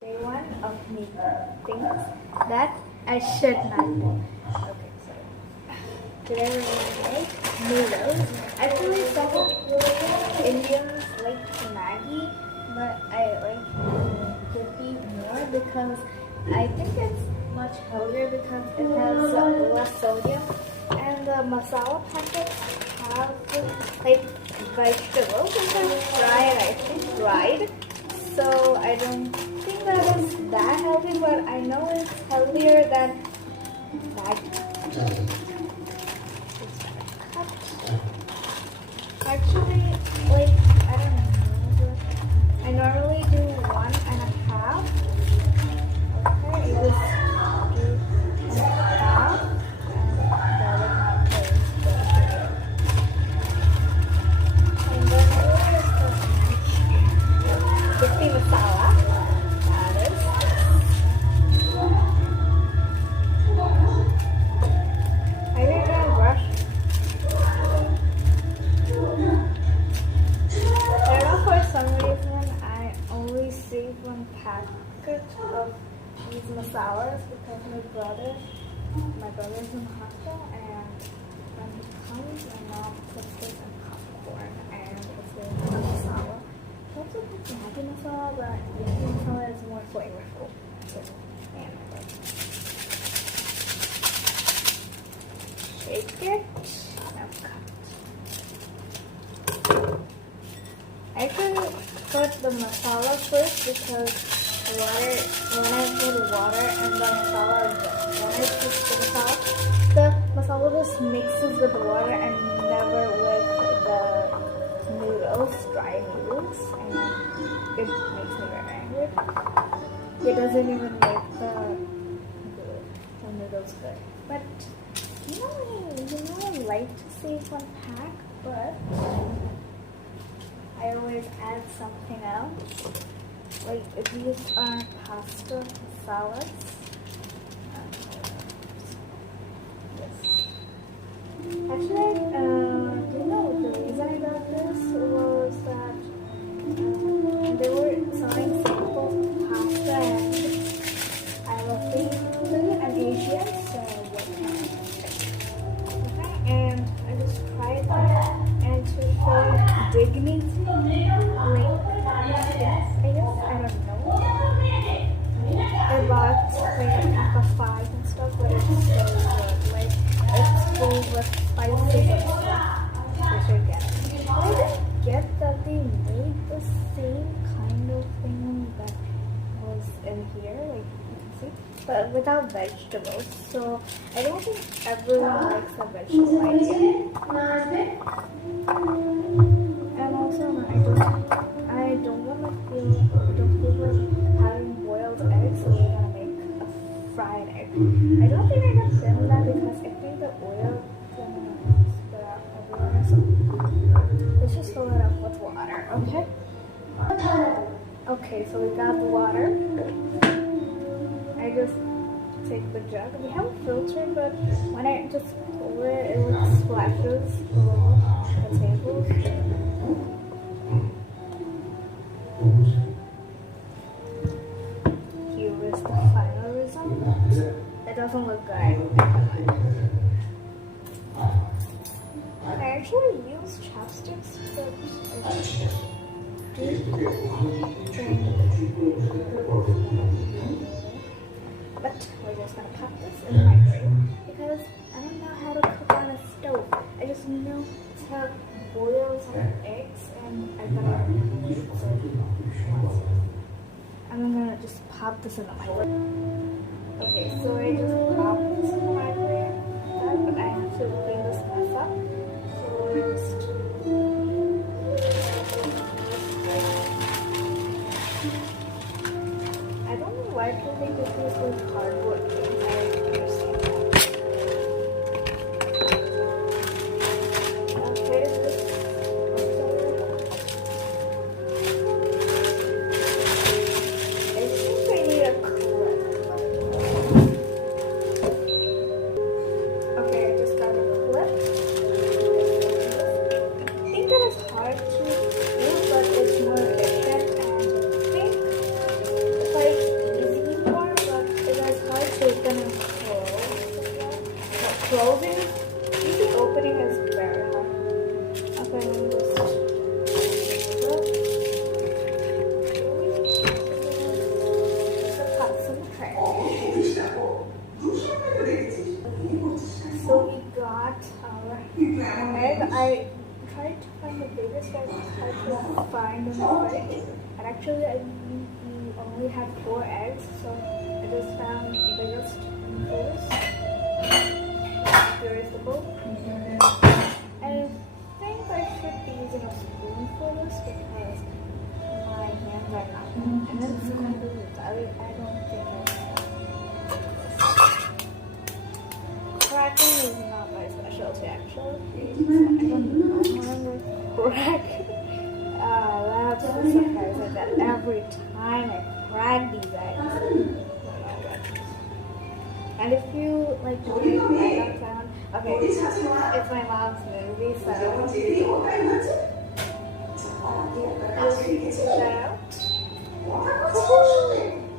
Day one of me things that I should not do. Okay, so today we're going to make noodles. Actually, some Indians like Maggi, but I like Yippee more because I think it's much healthier because it has less sodium, and the masala packets have like vegetables which are fried, I think dried. So I don't think that is that healthy, but I know it's healthier than Maggi. Actually, like I don't know. I normally do 1.5. Okay, you just do 1.5, and that is my place. And then the masala. That is. I think I'm brush. I don't know, for some reason I always save one packet of these masalas because my brother's in hospital, and when he comes, my mom puts this in popcorn and it's in masala. Also put Maggi masala, but Maggi masala is more flavorful. And shake it. Now cut. I actually put the masala first because water. When I put water and the masala, when I put the masala just mixes with the water and never with the noodles, dry noodles, and it makes me very angry. It doesn't even make the noodles good. But you know I like to save one pack, but I always add something else. Like these are pasta salads. Yes. Actually, do you know the reason I got this was that they were selling samples of pasta, and I'm a foodie and Asian, so what can I say? Okay, and I just tried that, and to show dignity, I don't know. I bought like a pack of 5 and stuff, but it's so good. Like it's full with spices and stuff. You should get it. I didn't get that they made the same kind of thing that was in here, like you can see, but without vegetables. So I don't think everyone likes a vegetable idea. And also, I don't want to feel like having boiled eggs, so we're gonna make a fried egg. I don't think I can film that because I think the oil is gonna spit out everywhere. So let's just fill it up with water, okay? Okay, so we got the water. I just take the jug. We have a filter, but when I just pour it, it like splashes all the table. Here is the final result. It doesn't look good. I actually use chopsticks, but I do but we're just gonna pop this in the microwave because I don't know how to cook on a stove. I just know to boil some eggs, and I gotta I'm gonna just pop this in the microwave. Okay, so I just popped this in the microwave, but I have to clean this mess up. So I don't know why can they do this with cardboard things. I understand that. Okay, I think I need a clip. Okay, I just got a clip. I think that is hard to do, but it's more efficient, and I think if I I tried to find the biggest I tried to find in the fridge, and actually we only had 4 eggs, so I just found the biggest first. Irresistible. I think I should be using a spoon for this because my hands are not good. And it's kind of loose. I don't think cracking is not my specialty actually. I don't remember crack. That's the surprise that every time I crack these eggs. And if you like the background sound, okay, it's my mom's movie, so just check that out.